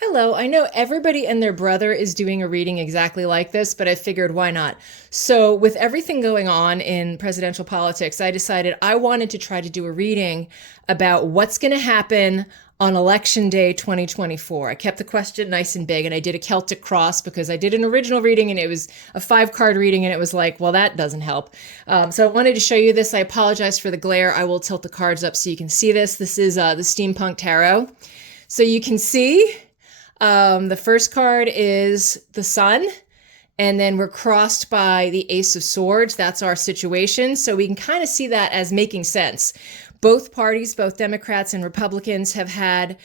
Hello, I know everybody and their brother is doing a reading exactly like this, but I figured why not? So, with everything going on in presidential politics, I decided I wanted to try to do a reading about what's going to happen on election day 2024. I kept the question nice and big and I did a Celtic cross because I did an original reading and it was a 5 card reading and it was like, well, that doesn't help. So I wanted to show you this. I apologize for the glare. I will tilt the cards up so you can see this. This is the Steampunk Tarot. So you can see the first card is the Sun, and then we're crossed by the Ace of Swords. That's our situation. So we can kind of see that as making sense. Both parties, both Democrats and Republicans, have had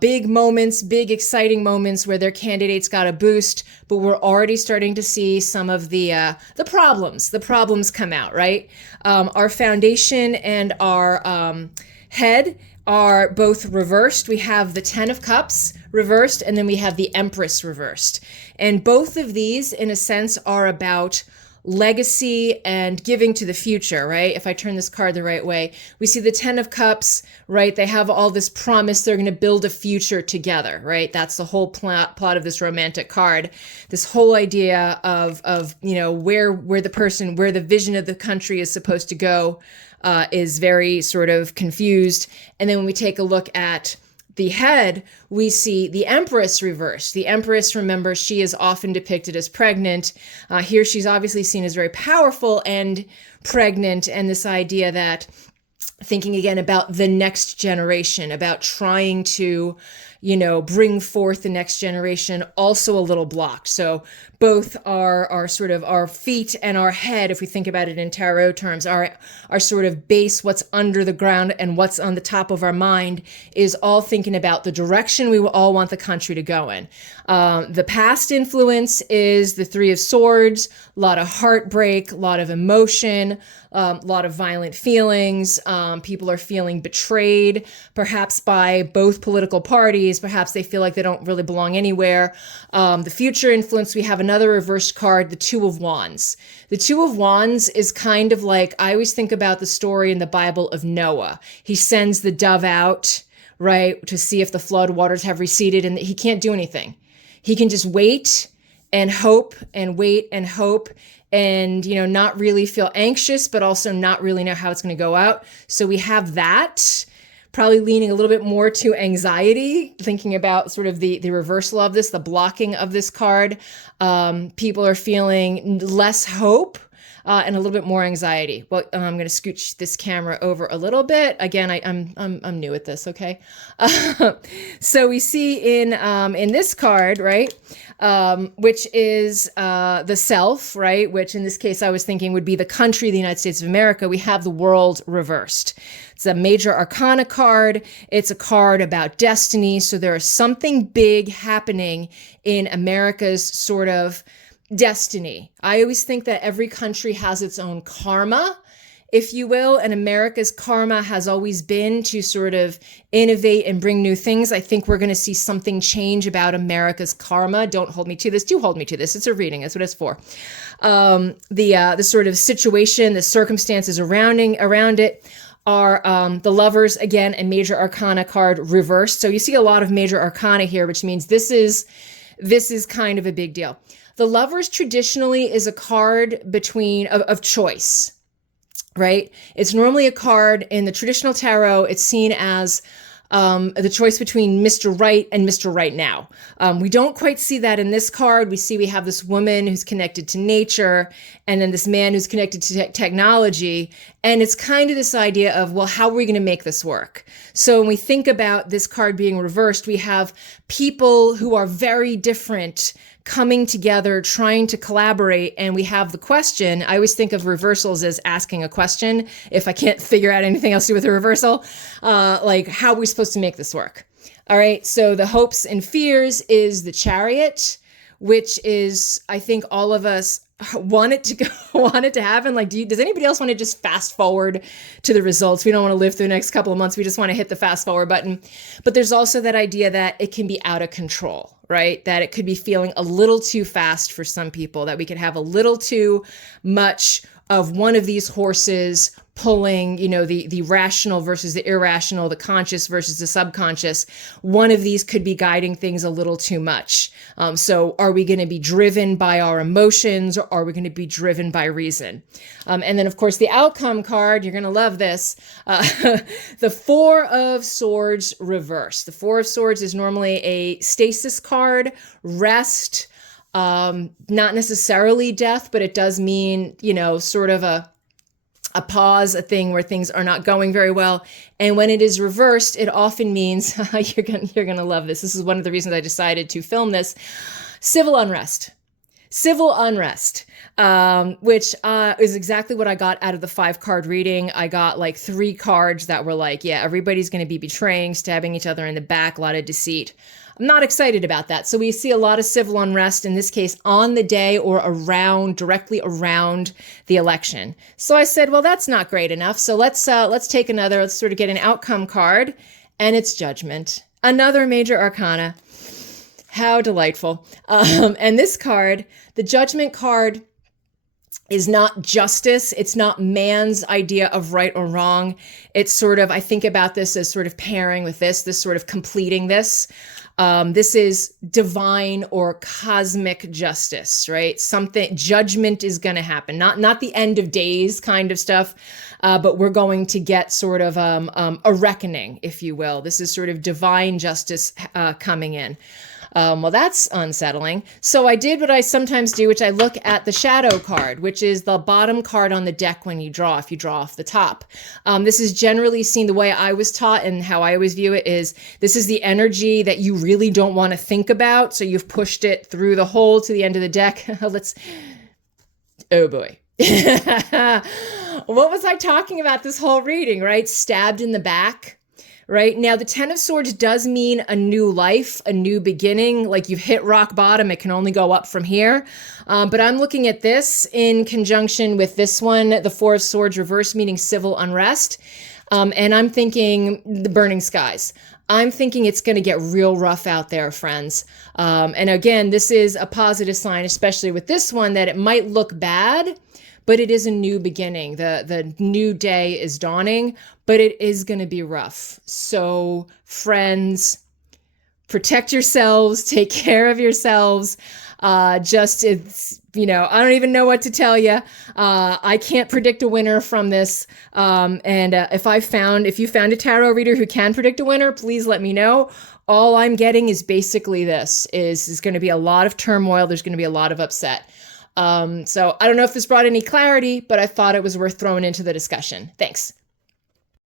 big moments, big exciting moments where their candidates got a boost, but we're already starting to see some of the problems. The problems come out, right? Our foundation and our head are both reversed. We have the Ten of Cups reversed, and then we have the Empress reversed. And both of these, in a sense, are about legacy and giving to the future, right? If I turn this card the right way, we see the Ten of Cups, right? They have all this promise they're going to build a future together, right? That's the whole plot of this romantic card. This whole idea of where the vision of the country is supposed to go is very sort of confused. And then when we take a look at the head, we see the Empress reversed. The Empress, remember, she is often depicted as pregnant. Here she's obviously seen as very powerful and pregnant, and this idea that thinking again about the next generation, about trying to, bring forth the next generation, also a little blocked. So both are sort of our feet and our head, if we think about it in tarot terms, our sort of base, what's under the ground and what's on the top of our mind is all thinking about the direction we all want the country to go in. The past influence is the Three of Swords, a lot of heartbreak, a lot of emotion, a lot of violent feelings. People are feeling betrayed, perhaps by both political parties. Perhaps they feel like they don't really belong anywhere. The future influence, we have another reversed card, the Two of Wands. The Two of Wands is kind of like, I always think about the story in the Bible of Noah. He sends the dove out, right, to see if the flood waters have receded, and he can't do anything. He can just wait and hope and wait and hope and, not really feel anxious, but also not really know how it's going to go out. So we have that, probably leaning a little bit more to anxiety, thinking about sort of the reversal of this, the blocking of this card. People are feeling less hope. And a little bit more anxiety. Well, I'm going to scooch this camera over a little bit. Again, I'm new at this. Okay, so we see in this card, right, which is the self, right, which in this case I was thinking would be the country, the United States of America. We have the world reversed. It's a major arcana card. It's a card about destiny. So there is something big happening in America's sort of destiny. I always think that every country has its own karma, if you will, and America's karma has always been to sort of innovate and bring new things. I think we're going to see something change about America's karma. Don't hold me to this. Do hold me to this. It's a reading. That's what it's for. The sort of situation, the circumstances around it are the Lovers, again, a major arcana card reversed. So you see a lot of major arcana here, which means this is kind of a big deal. The Lovers traditionally is a card of choice, right? It's normally a card in the traditional tarot. It's seen as the choice between Mr. Right and Mr. Right now. We don't quite see that in this card. We have this woman who's connected to nature and then this man who's connected to technology. And it's kind of this idea of, well, how are we going to make this work? So when we think about this card being reversed, we have people who are very different coming together, trying to collaborate. And we have the question. I always think of reversals as asking a question. If I can't figure out anything else to do with a reversal, like how are we supposed to make this work? All right. So the hopes and fears is the Chariot, which is, I think all of us want it to happen. Like, does anybody else want to just fast forward to the results? We don't want to live through the next couple of months. We just want to hit the fast forward button. But there's also that idea that it can be out of control, right? That it could be feeling a little too fast for some people, that we could have a little too much of one of these horses pulling, the rational versus the irrational, the conscious versus the subconscious. One of these could be guiding things a little too much. So are we going to be driven by our emotions, or are we going to be driven by reason? And then, of course, the outcome card, you're going to love this. The Four of Swords reverse. The Four of Swords is normally a stasis card, rest, not necessarily death, but it does mean, sort of a pause, a thing where things are not going very well. And when it is reversed, it often means, you're going to love this. This is one of the reasons I decided to film this. Civil unrest. Civil unrest, which is exactly what I got out of the 5-card reading. I got like 3 cards that were like, yeah, everybody's going to be betraying, stabbing each other in the back, a lot of deceit. I'm not excited about that. So we see a lot of civil unrest, in this case, on the day or directly around the election. So I said, well, that's not great enough. So let's take another, let's sort of get an outcome card, and it's Judgment. Another major arcana. How delightful. And this card, the Judgment card, is not justice. It's not man's idea of right or wrong. It's sort of, I think about this as sort of pairing with this sort of completing this. This is divine or cosmic justice, right? Judgment is going to happen. Not the end of days kind of stuff, but we're going to get sort of a reckoning, if you will. This is sort of divine justice coming in. Well, that's unsettling. So I did what I sometimes do, which I look at the shadow card, which is the bottom card on the deck when you draw, if you draw off the top. This is generally seen, the way I was taught and how I always view it is, this is the energy that you really don't want to think about. So you've pushed it through the hole to the end of the deck. Oh boy. What was I talking about this whole reading, right? Stabbed in the back. Right now, the 10 of Swords does mean a new life, a new beginning. Like you've hit rock bottom, it can only go up from here. But I'm looking at this in conjunction with this one, the 4 of Swords reverse, meaning civil unrest. And I'm thinking the burning skies. I'm thinking it's going to get real rough out there, friends. And again, this is a positive sign, especially with this one, that it might look bad, but it is a new beginning. The new day is dawning, but it is going to be rough. So friends, protect yourselves, take care of yourselves. I don't even know what to tell you. I can't predict a winner from this. If you found a tarot reader who can predict a winner, please let me know. All I'm getting is basically this is going to be a lot of turmoil. There's going to be a lot of upset. So I don't know if this brought any clarity, but I thought it was worth throwing into the discussion. Thanks.